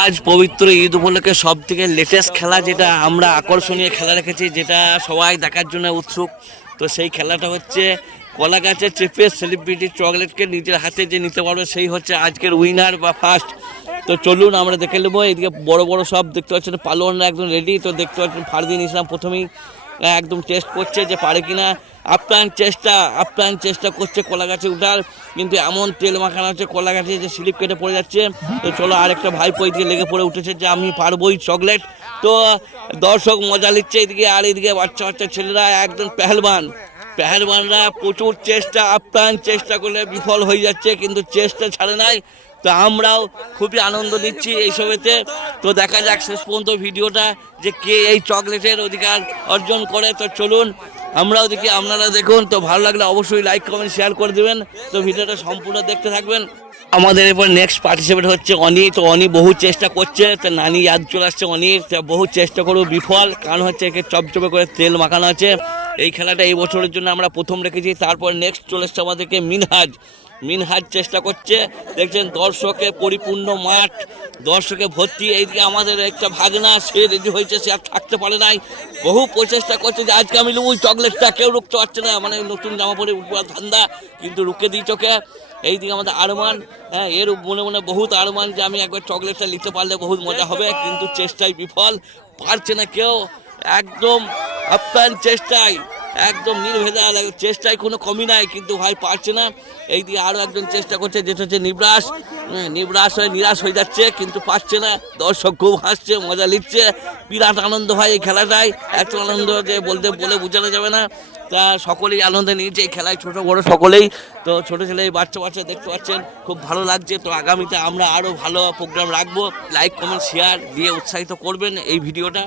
আজ পবিত্র ঈদ উপলক্ষে সব থেকে লেটেস্ট খেলা যেটা আমরা আকর্ষণীয় খেলা রেখেছি, যেটা সবাই দেখার জন্য উৎসুক। তো সেই খেলাটা হচ্ছে কলা গাছে চেপে সেলিব্রিটি চকলেটকে নিজের হাতে যে নিতে পারবে সেই হচ্ছে আজকের উইনার বা ফার্স্ট। তো চলুন আমরা দেখে নেবো। এইদিকে বড় বড় সব দেখতে পাচ্ছেন পালোয়ানরা একদম রেডি। তো দেখতে পাচ্ছেন ফারদিন ইসলাম প্রথমেই একদম টেস্ট করছে যে পারে কিনা। আপ্রাণ চেষ্টা করছে কলা গাছে উঠার, কিন্তু এমন তেল মাখানো হচ্ছে কলা গাছে যে স্লিপ কেটে পড়ে যাচ্ছে। তো চলো আরেকটা ভাইপো এদিকে লেগে পড়ে উঠেছে যে আমি পারবোই চকলেট। তো দর্শক মজা নিচ্ছে এদিকে, আর এদিকে বাচ্চা বাচ্চা ছেলেরা একদম পেহেলবানরা প্রচুর আপ্রাণ চেষ্টা করলে বিফল হয়ে যাচ্ছে, কিন্তু চেষ্টা ছাড়ে নাই। তো আমরাও খুবই আনন্দ নিচ্ছি এইসবেতে। তো দেখা যাক শেষ পর্যন্ত ভিডিওটা যে কে এই চকলেটের অধিকার অর্জন করে। তো চলুন আমরাও দেখি, আপনারা দেখুন। তো ভালো লাগলে অবশ্যই লাইক কমেন্ট শেয়ার করে দেবেন। তো ভিডিওটা সম্পূর্ণ দেখতে থাকবেন। আমাদের এরপর নেক্সট পার্টিসিপেট হচ্ছে অনি। তো অনি বহু চেষ্টা করছে, তো নানি ইয়াদ চলে আসছে অনির। বহু চেষ্টা করবো বিফল, কারণ হচ্ছে একে চপচপে করে তেল মাখানো আছে। এই খেলাটা এই বছরের জন্য আমরা প্রথম রেখেছি। তারপর নেক্সট চলে এসছে আমাদেরকে মিনহাজ চেষ্টা করছে। দেখছেন দর্শকে পরিপূর্ণ মাঠ, দর্শকে ভর্তি। এইদিকে আমাদের একটা ভাগনা, সে রেডি হয়েছে, সে আর থাকতে পারে নাই। বহু প্রচেষ্টা করছে যে আজকে আমি লুবুই চকলেটটা, কেউ রুখতে পারছে না। মানে নতুন জামা পরে উঠবার ধান্দা, কিন্তু রুখে দিই চোখে। এইদিকে আমাদের আরমান, এর মনে মনে বহুত আরমান যে আমি একবার চকলেটটা নিতে পারলে বহুত মজা হবে, কিন্তু চেষ্টায় বিফল, পারছে না কেউ। একদম আপ্রাণ চেষ্টায়, একদম নির্ভেজা চেষ্টায় কোনো কমি নাই, কিন্তু ভাই পারছে না। এইদিকে আরও একজন চেষ্টা করছে, যেটা হচ্ছে নিবরাস হয়ে নিরাশ হয়ে যাচ্ছে, কিন্তু পারছে না। দর্শক খুব হাসছে, মজা নিচ্ছে, বিরাট আনন্দ হয় এই খেলাটায়। এত আনন্দ যে বলে বোঝানো যাবে না। তা সকলেই আনন্দ নিয়েছে এই খেলায়, ছোট বড় সকলেই। তো ছোটো ছেলে বাচ্চা দেখতে পাচ্ছেন, খুব ভালো লাগছে। তো আগামীতে আমরা আরও ভালো প্রোগ্রাম রাখবো। লাইক কমেন্ট শেয়ার দিয়ে উৎসাহিত করবেন এই ভিডিওটা,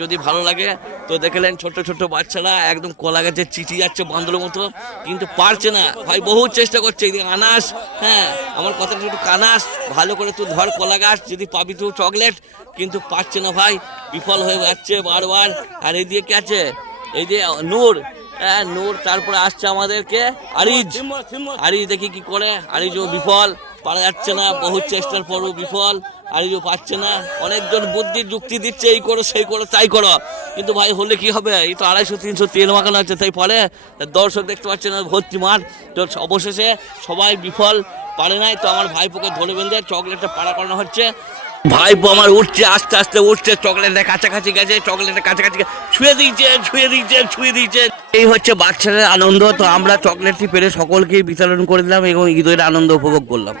যদি ভালো লাগে। তো দেখলেন ছোট বাচ্চারা একদম কলা গাছে চিঠি যাচ্ছে বান্দরের মতো, কিন্তু পারছে না ভাই। বহু চেষ্টা করছে। এদিকে আনাস, আমার কথাটা একটু কানাস, ভালো করে তুই ধর কলা গাছ, যদি পাবি তুই চকলেট, কিন্তু পারছে না ভাই, বিফল হয়ে যাচ্ছে বারবার। আর এইদিকে কে আছে? এই যে নূর, তারপরে আসছে আমাদেরকে আরিজ দেখি কি করে। আরিজও বিফল, পারা যাচ্ছে না, বহু চেষ্টার পরও বিফল। আরিজও পারছে না। অনেকজন বুদ্ধির যুক্তি দিচ্ছে, এই করো সেই করো তাই করো, কিন্তু ভাই হলে কি হবে? এই তো 250-300 তেল মাখানো হচ্ছে, তাই পরে দর্শক দেখতে পাচ্ছে না, ভর্তি মাঠ। তো অবশেষে সবাই বিফল, পারে নাই। তো আমার ভাইপোকে ধরে বেঁধে চকলেটটা পাড়া করানো হচ্ছে। ভাইপো আমার উঠছে, আস্তে আস্তে উঠছে, চকলেটের কাছাকাছি গেছে, চকলেটের কাছাকাছি ছুঁয়ে দিয়েছে। এই হচ্ছে বাচ্চাদের আনন্দ। তো আমরা চকলেটটি পেরে সকলকেই বিতরণ করে দিলাম এবং ঈদের আনন্দ উপভোগ করলাম।